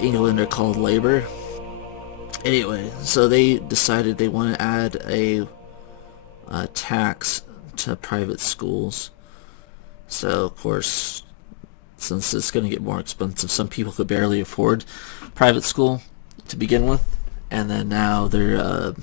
England are called labor. Anyway, so they decided they want to add a tax to private schools. So of course, since it's going to get more expensive, some people could barely afford private school to begin with, and then now they're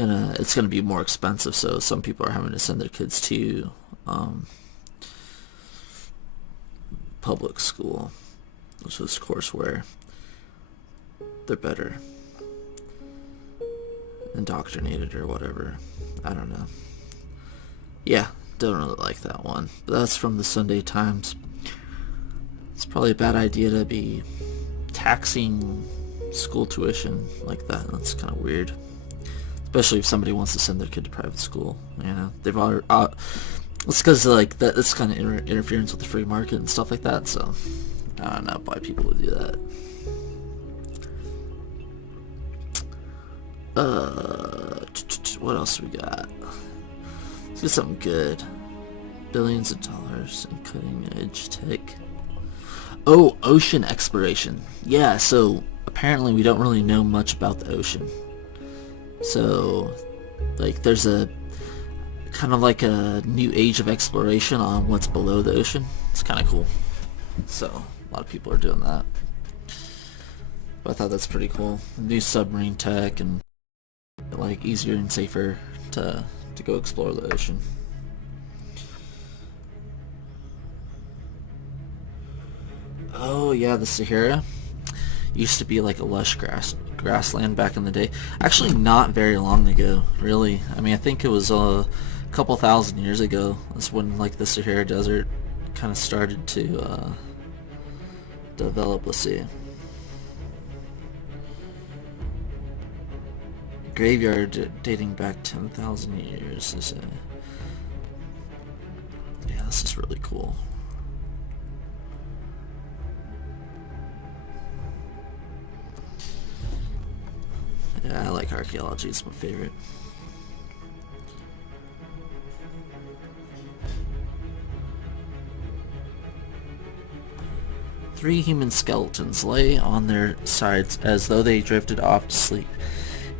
it's gonna be more expensive. So some people are having to send their kids to public school, which is of course where they're better indoctrinated or whatever. I don't know. Yeah, don't really like that one. But that's from the Sunday Times. It's probably a bad idea to be taxing school tuition like that. That's kind of weird. Especially if somebody wants to send their kid to private school. You know, they've already... it's because like that's kind of interference with the free market and stuff like that. So I don't know why people would do that. What else we got? Let's get something good. Billions of dollars in cutting edge tech. Oh, ocean exploration. Yeah, so apparently we don't really know much about the ocean. So, like, there's a kind of like a new age of exploration on what's below the ocean. It's kind of cool. So, a lot of people are doing that. But I thought that's pretty cool. New submarine tech and like easier and safer to go explore the ocean. Oh yeah, the Sahara used to be like a lush grassland back in the day. Actually, not very long ago, really. I mean, I think it was a couple thousand years ago. That's when like the Sahara Desert kind of started to develop. Let's see. Graveyard dating back 10,000 years. Yeah, this is really cool. Yeah, I like archaeology. It's my favorite. Three human skeletons lay on their sides as though they drifted off to sleep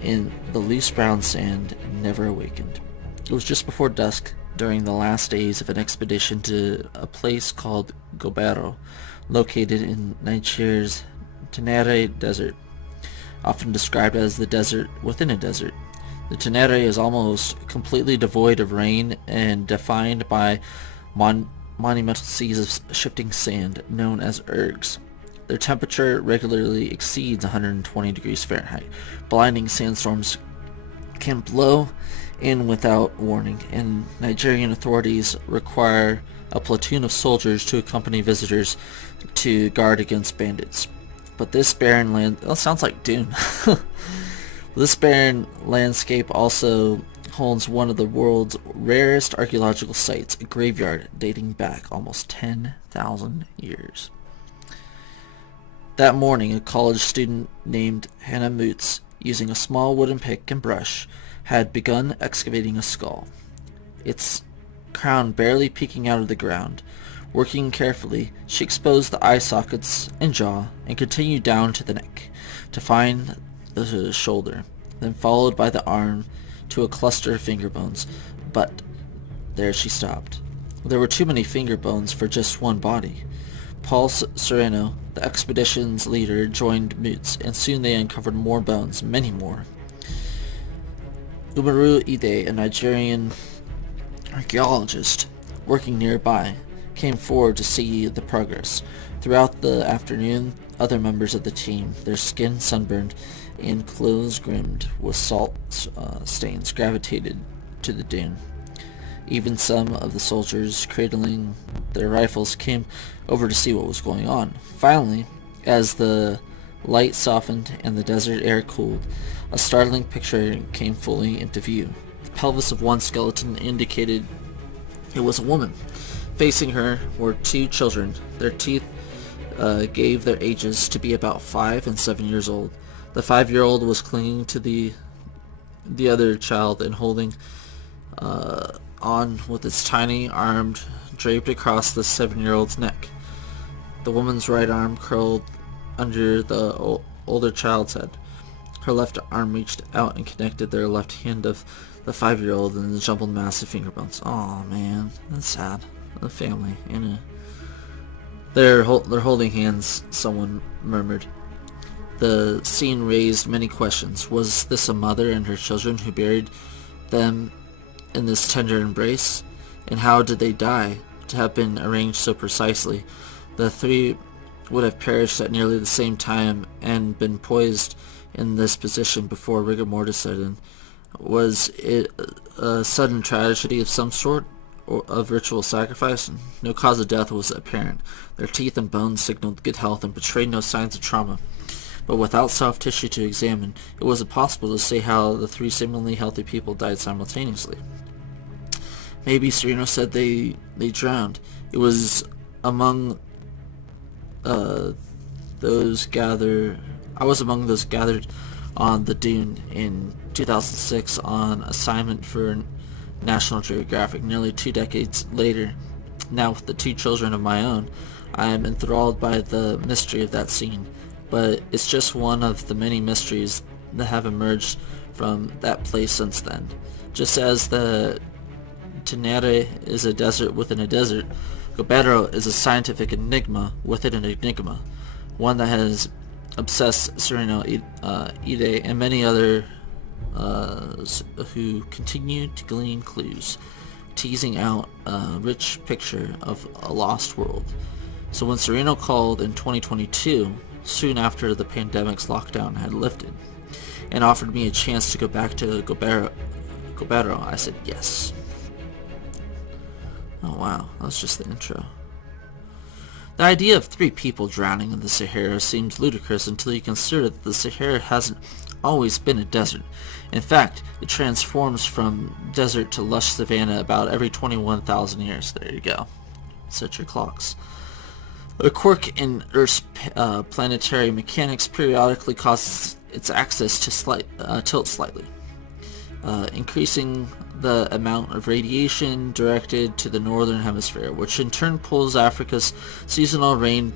in the loose brown sand and never awakened. It was just before dusk during the last days of an expedition to a place called Gobero, located in Nigeria's Tenere Desert, often described as the desert within a desert. The Tenere is almost completely devoid of rain and defined by monumental seas of shifting sand known as ergs. Their temperature regularly exceeds 120 degrees Fahrenheit. Blinding sandstorms can blow in without warning, and Nigerian authorities require a platoon of soldiers to accompany visitors to guard against bandits. But this barren land... Oh, sounds like Dune. This barren landscape also holds one of the world's rarest archaeological sites, a graveyard dating back almost 10,000 years. That morning, a college student named Hannah Moots, using a small wooden pick and brush, had begun excavating a skull, its crown barely peeking out of the ground. Working carefully, she exposed the eye sockets and jaw and continued down to the neck to find the shoulder, then followed by the arm to a cluster of finger bones. But there she stopped. There were too many finger bones for just one body. Paul Sereno, the expedition's leader, joined Moots, and soon they uncovered more bones, many more. Umaru Ide, a Nigerian archaeologist working nearby, came forward to see the progress. Throughout the afternoon, other members of the team, their skin sunburned and clothes grimed with salt stains, gravitated to the dune. Even some of the soldiers cradling their rifles came over to see what was going on. Finally, as the light softened and the desert air cooled, a startling picture came fully into view. The pelvis of one skeleton indicated it was a woman. Facing her were two children. Their teeth gave their ages to be about 5 and 7 years old. The 5-year-old was clinging to the other child and holding on with its tiny arm draped across the 7-year-old's neck. The woman's right arm curled under the older child's head. Her left arm reached out and connected their left hand of the 5-year-old and the jumbled mass of finger bones. Oh man, that's sad. The family, you know. They're holding hands, someone murmured. The scene raised many questions. Was this a mother and her children who buried them in this tender embrace? And how did they die? To have been arranged so precisely, the three would have perished at nearly the same time and been poised in this position before rigor mortis set in. Was it a sudden tragedy of some sort, or of ritual sacrifice? No cause of death was apparent. Their teeth and bones signaled good health and betrayed no signs of trauma. But without soft tissue to examine, it was impossible to say how the three seemingly healthy people died simultaneously. Maybe Sereno said they drowned. It was among those gathered. I was among those gathered on the dune in 2006 on assignment for National Geographic. Nearly 2 decades later, now with the 2 children of my own, I am enthralled by the mystery of that scene. But it's just one of the many mysteries that have emerged from that place since then. Just as the Tenere is a desert within a desert, Gobero is a scientific enigma within an enigma, one that has obsessed Sereno, Ide, and many other who continue to glean clues, teasing out a rich picture of a lost world. So when Sereno called in 2022, soon after the pandemic's lockdown had lifted, and offered me a chance to go back to Gobero, I said yes. Oh wow, that's just the intro. The idea of 3 people drowning in the Sahara seems ludicrous until you consider that the Sahara hasn't always been a desert. In fact, it transforms from desert to lush savanna about every 21,000 years. There you go. Set your clocks. A quirk in Earth's planetary mechanics periodically causes its axis to tilt slightly, increasing the amount of radiation directed to the northern hemisphere, which in turn pulls Africa's seasonal rains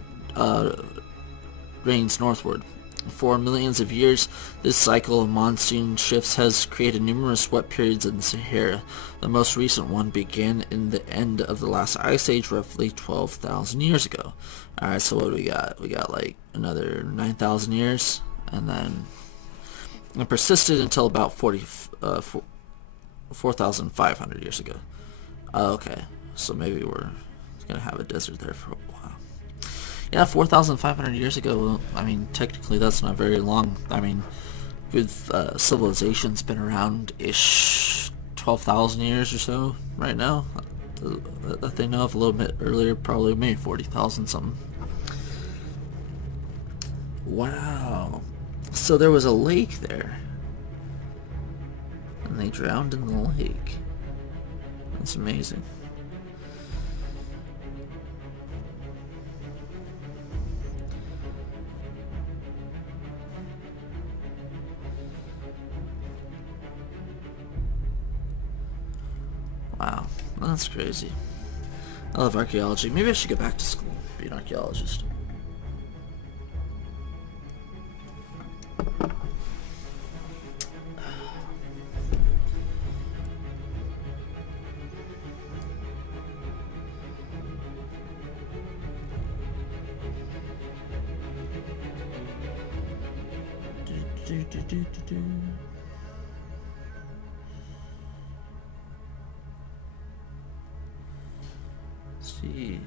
northward. For millions of years, this cycle of monsoon shifts has created numerous wet periods in the Sahara. The most recent one began in the end of the last ice age, roughly 12,000 years ago. Alright, so what do we got? We got like another 9,000 years, and then it persisted until about 4,500 years ago. Okay, so maybe we're gonna have a desert there for a while. Yeah, 4,500 years ago, well, I mean, technically that's not very long. I mean, with civilization's been around-ish 12,000 years or so right now. That they know of. A little bit earlier, probably maybe 40,000 something. Wow. So there was a lake there. And they drowned in the lake. That's amazing. Wow, that's crazy. I love archaeology. Maybe I should go back to school, be an archaeologist. See,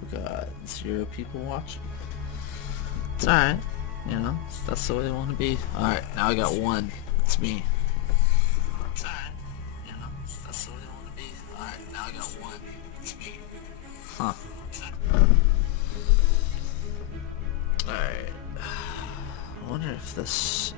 we got 0 people watching. It's alright, you know, that's the way they want to be. Alright, now I got 1. It's me. It's alright, you know, that's the way they want to be. Alright, now I got 1. It's me. Huh. Alright. I wonder if this